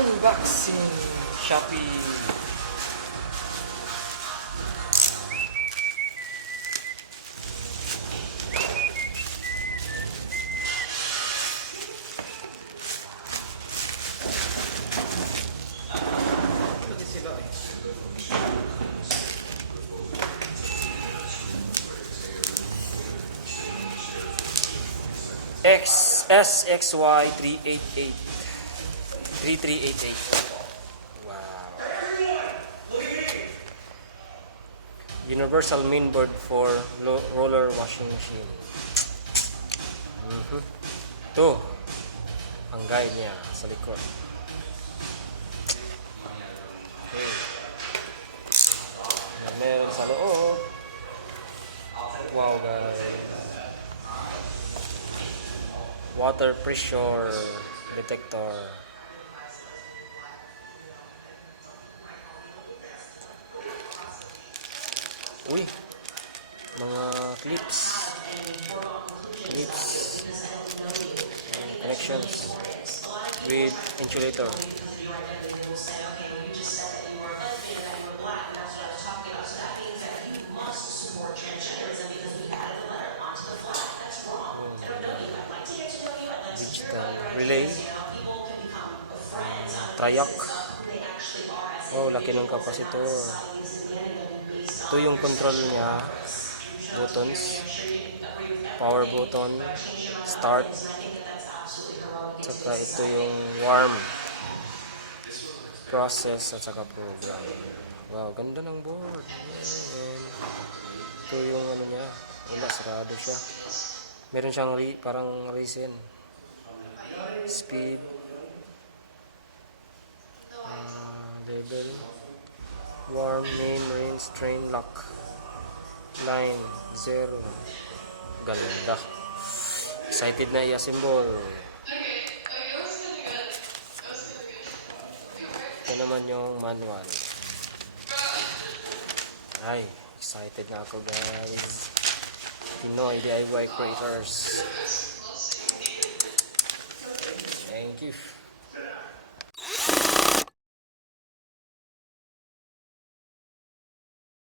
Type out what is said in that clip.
Unboxing Shopee. Lagi sila eh. SXY 388 3388. Wow. Universal mainboard for roller washing machine. Ito ang guide niya sa likod. Okay. At meron sa loob. Wow guys. Water pressure detector. Uy, mga clips, connections with insulator. Digital relay, triac. Oh, laki ng kapasitor. Ito yung control niya, buttons, power button, start, saka ito yung warm process at saka program. Wow, ganda ng board. Ito yung ano niya, wala, sarado siya. Meron siyang parang resin, speed, level, warm, main, rinse, train, lock, line, 0. Ganda. Excited na i-assemble. Ito naman yung manual. Ay, excited na ako guys. Pinoy DIY creators. Thank you.